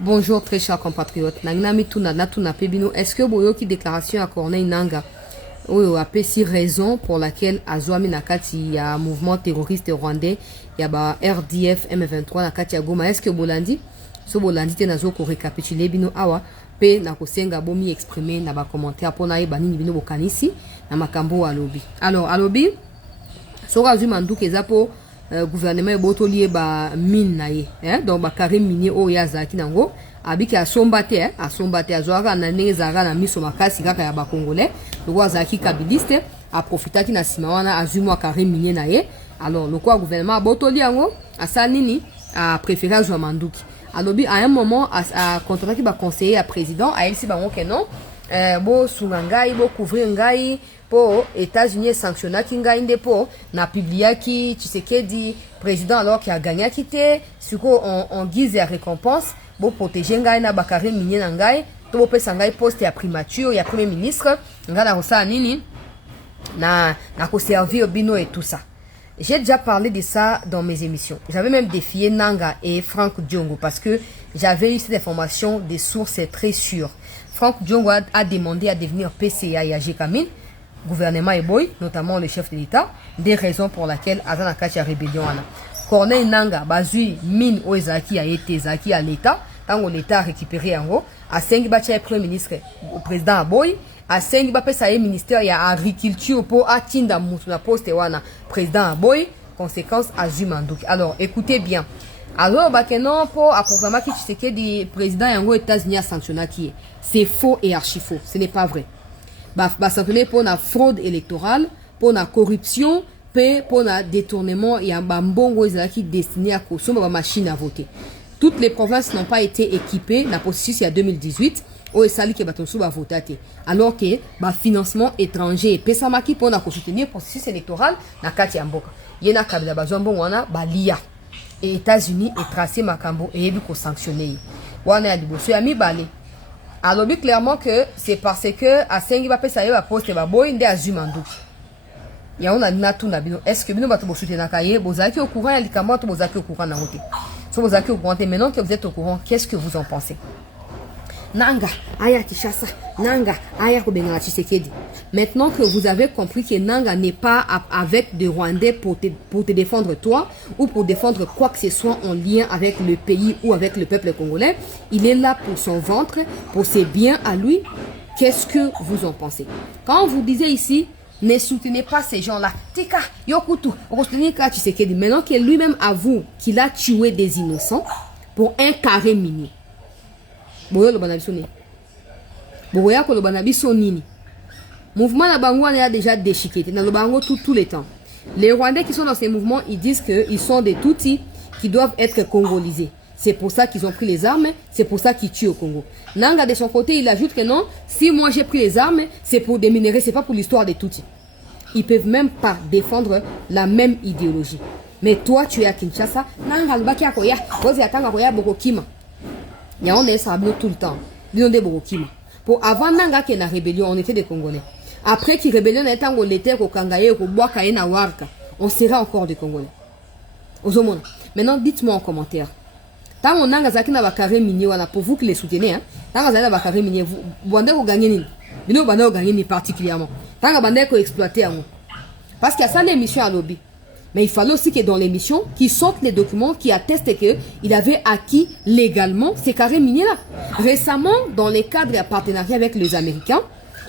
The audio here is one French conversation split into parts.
Bonjour très chers compatriotes. Nagnami tuna natuna pebino. Est-ce que boyoki déclaration à Corneille Nanga oyo apesi raison pour laquelle azwami nakati ya mouvement terroriste rwandais ya ba RDF M23 nakati ya Goma? Est-ce que bolandi so bolandi te nazo ko récapituler bino awa pe na kosenga bomi exprimer na ba commentaire pona yeba nini bino bokanisi na makambo alobi. Alors alobi so azuma nduke zapo gouvernement ebotoli ba mine na ye donc ba carré minier o ya zaki nango abiki asombate azwaka na nezaka na miso makasi kaka ya ba congolais loko zaki kabiliste a profitaki na sima wana azumwa carré minier na ye. Alors le gouvernement abotoli yango asa nini a préféré azwa manduki alobi à un moment a contacté ba conseiller à président a elsi bango que non bo sungangai bo couvrir ngai po États-Unis sanctionnaki ngai ndepo na publiaki Tshisekedi président alors qui a gagné quitté suko en guise de récompense bo protéger ngai na bakari minier na ngai to bo pesa ngai poste ya primature ya premier ministre ngana kosa nini na ko servir bino et tout ça. J'ai déjà parlé de ça dans mes émissions. J'avais même défié Nanga et Franck Diongo parce que j'avais eu cette information des sources très sûres. Franck Diongo a demandé à devenir PCA et AGKamine, gouvernement et boy, notamment le chef de l'État, des raisons pour lesquelles Azana Kacha rébellion. Corneille Nanga, Bazui, Mine, Oezaki a été Zaki à l'État, tant que l'État a récupéré en haut, à 5 bâtiments premier ministre, au président à boy, à 5 bâtiments ministère, il y a agriculture pour Atinda Moutuna poste wana, président à boy, conséquence à Zumandouk. Alors écoutez bien. Alors, non pour approprier qui tu sais du président yango États-Unis a sanctionné qui c'est faux et archi faux. Ce n'est pas vrai. Bah sanctionné pour la fraude électorale, pour la corruption, pour la détournement et un bambongo qui destiné à consommer ma machine à voter. Toutes les provinces n'ont pas été équipées. La processus il y a 2018 où il s'allie que batonsu va voter. Alors que bah financement étranger, pesamaki pour la soutenir le processus électoral na kati amboka. Yena kabila bazombo wana balia. Et États-Unis est tracé Makambo et est sanctionné. Wana liboso ya mibale. Alors clairement que c'est parce que à 5 va pesa ya poste ba boy nde azumandu. Ya on a natu na bino. Est-ce que bino bato soutenir na kaye bozaki au courant ya likambo to bozaki au courant na route. So bozaki au courant maintenant que vous êtes au courant, qu'est-ce que vous en pensez? Nanga, aya Kishasa, Nanga, aya Kobenga Tshisekedi. Maintenant que vous avez compris que Nanga n'est pas avec des Rwandais pour te défendre toi ou pour défendre quoi que ce soit en lien avec le pays ou avec le peuple congolais, il est là pour son ventre, pour ses biens à lui. Qu'est-ce que vous en pensez? Quand vous disiez ici, ne soutenez pas ces gens-là. Tika, Yokutu, Tshisekedi. Maintenant que lui-même avoue qu'il a tué des innocents pour un carré minier. Boyo lo banabiso ni. Boya ko lo banabiso nini. Mouvement na bango a déjà déchiqueté dans le bango tous les temps. Les Rwandais qui sont dans ces mouvements, ils disent qu'ils sont des Tutsis qui doivent être congolisés. C'est pour ça qu'ils ont pris les armes, c'est pour ça qu'ils tuent au Congo. Nanga de son côté, il ajoute que non, si moi j'ai pris les armes, c'est pour déminérer, c'est pas pour l'histoire des Tutsis. Ils peuvent même pas défendre la même idéologie. Mais toi, tu es à Kinshasa, Nanga lubaki akoya, ozi atanga koya bokokima. Ya on est sablo tout le temps. Bino de Borokima. Pour avant Nanga qui est la rébellion, on était des Congolais. Après qui rébellion est en l'été au Kangaye au Boakaye na Warka, on sera encore des Congolais. Ozomona. Maintenant dites-moi en commentaire. Tant on Nanga zaki na bakare minier wana pour vous qui les soutenez hein. Tant on na bakare minier vous bandé ko gagner ni. Bino bandé ko gagner ni particulièrement. Tant bandé ko exploiter en. Parce qu'il y a ça l'émission à lobby. Mais il fallait aussi que dans l'émission, qu'ils sortent les documents qui attestent qu'il avait acquis légalement ces carrés miniers-là. Récemment, dans les cadres et partenariats avec les Américains,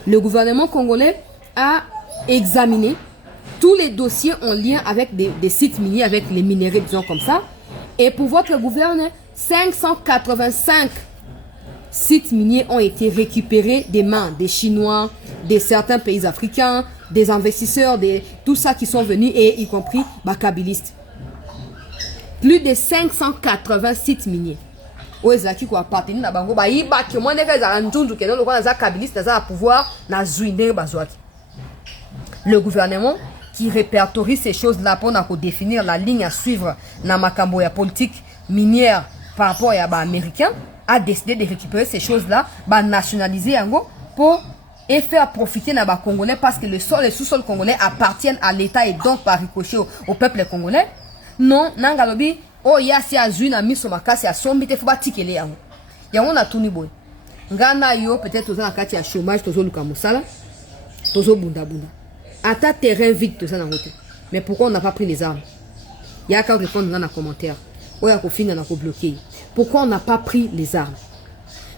le gouvernement congolais a examiné tous les dossiers en lien avec des sites miniers, avec les minéraux, disons comme ça. Et pour votre gouvernement, 585 sites miniers ont été récupérés des mains des Chinois, de certains pays africains, des investisseurs, tout ça qui sont venus, et y compris bakabilistes. Plus de 580 sites miniers. Le gouvernement qui répertorie ces choses-là pour définir la ligne à suivre dans la politique minière par rapport à l'américain a décidé de récupérer ces choses-là, nationaliser pour et faire profiter les Congolais parce que le sol et sous-sol congolais appartiennent à l'État et donc par ricochet au peuple congolais. Non, Nangalobi, oh ya si azui na miso makasi a sombi te fuba tikele yango. Ya on a tout ni boy. Ngana yo peut-être aux akati à chômage tozo luka musala. Tozo bunda bunda. À ta terrain vide tout ça dans route. Mais pourquoi on n'a pas pris les armes? Il y a qu'à répondre dans les commentaires. Ou il y a qu'au final on a bloqué. Pourquoi on n'a pas pris les armes?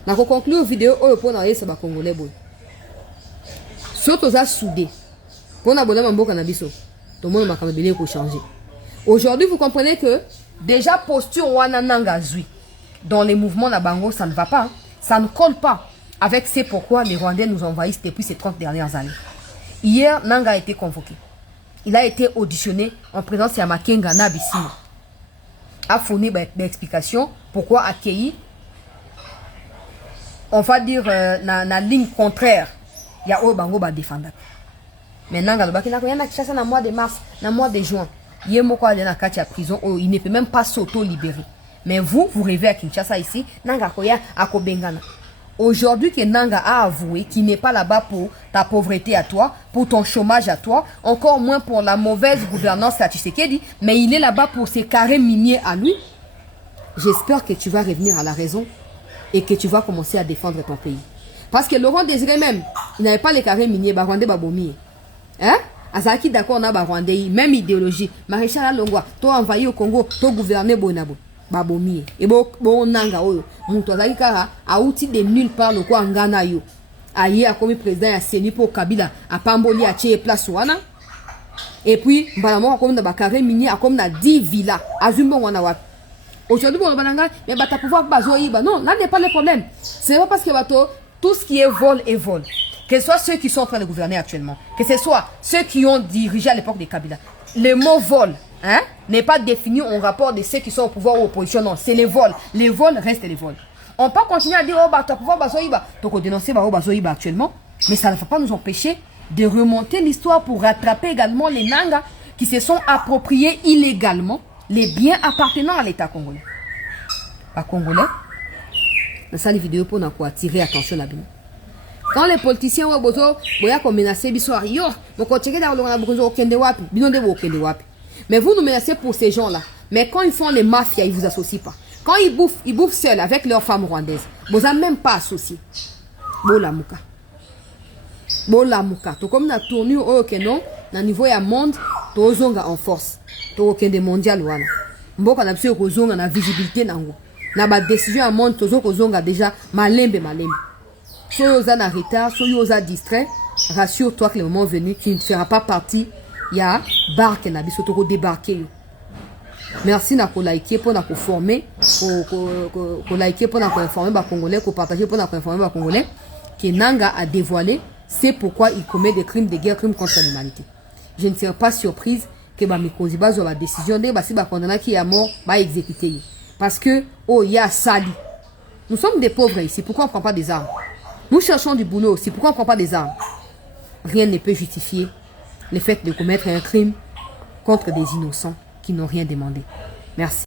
Dans la conclure vidéo, on peut aller sur les Congolais boy. Surtout ça soudé. Pour na bonne mambo cannabis. Tout le monde m'a cambié pour changer. Aujourd'hui, vous comprenez que déjà posture wanananga zui dans les mouvements na bango, ça ne va pas. Ça ne colle pas avec c'est pourquoi les Rwandais nous envahissent depuis ces 30 dernières années. Hier, Nanga a été convoqué. Il a été auditionné en présence de Makenga Nabissimo. A fourni des explications pourquoi accueilli, on va dire, na ligne contraire. Il y a Obango ba défendre. Mais Nanga le bakina koyana kishasa na mois de mars, na mois de juin. Yemoko a na katia prison, il ne peut même pas s'auto-libérer. Mais vous rêvez à Kinshasa ici, Nanga koya ako bengana. Aujourd'hui que Nanga a avoué qu'il n'est pas là-bas pour ta pauvreté à toi, pour ton chômage à toi, encore moins pour la mauvaise gouvernance à Tshisekedi, mais il est là-bas pour ses carrés miniers à lui. J'espère que tu vas revenir à la raison et que tu vas commencer à défendre ton pays. Parce que Laurent Désiré même, il n'avait pas les carrés miniers, Rwandais Babomi. Hein? Azaki d'accord on a Rwandais, même idéologie. Maréchal Alongwa, toi envahi au Congo, toi gouverner Bonabo. Babomi. Et bon Nanga oyo. Muto azaki kara a outil de nulle part le quoi ngana yo. Aye a comme président ya Seni pour Kabila a pamboli a tie place wana. Et puis balamo comme na bakare minier a comme na 10 villas. Azumbo wana wat. Aujourd'hui bon balanga mais bata pouvoir bazo yiba. Non, là n'est pas le problème. C'est pas parce que bato tout ce qui est vol est vol. Que ce soit ceux qui sont en train de gouverner actuellement, que ce soit ceux qui ont dirigé à l'époque de Kabila. Le mot vol, hein, n'est pas défini en rapport de ceux qui sont au pouvoir ou opposition. Non, c'est les vols. Les vols restent les vols. On peut continuer à dire, oh, bah, tu vas pouvoir bazoïba. Donc, on dénonce bazoïba actuellement. Mais ça ne va pas nous empêcher de remonter l'histoire pour rattraper également les Nanga qui se sont appropriés illégalement les biens appartenant à l'État congolais. Pas congolais. Dans cette vidéo, pour nous attirer attention à nous. Quand les politiciens ont menacé, mais vous nous menacez pour ces gens-là. Mais quand ils font les mafias, ils ne vous associent pas. Quand ils bouffent seuls avec leurs femmes rwandaises, vous n'avez même pas associé. Bolamuka. Tout comme nous avons tourné au niveau du monde, nous sommes en force. Nous sommes mondial. Nous avons la visibilité. Nous avons des décisions à monde, nous sommes déjà malembe. Soyez en retard, soyez distrait, rassure-toi que le moment venu, tu ne feras pas partie. Il y a barque na biso to débarquer. Merci na ko liker pour na ko former, ko liker pour na ko informer ba congolais, ko partager pour na ko informer ba congolais que Nanga a dévoilé, c'est pourquoi il commet des crimes de guerre, crimes contre l'humanité. Je ne serai pas surprise que ba mikozi ba zo ba décision de ba si ba condamné qui est mort ba exécuter. Parce que oh il y a sali. Nous sommes des pauvres ici, pourquoi on ne prend pas des armes? Nous cherchons du boulot aussi, pourquoi on ne prend pas des armes? Rien ne peut justifier le fait de commettre un crime contre des innocents qui n'ont rien demandé. Merci.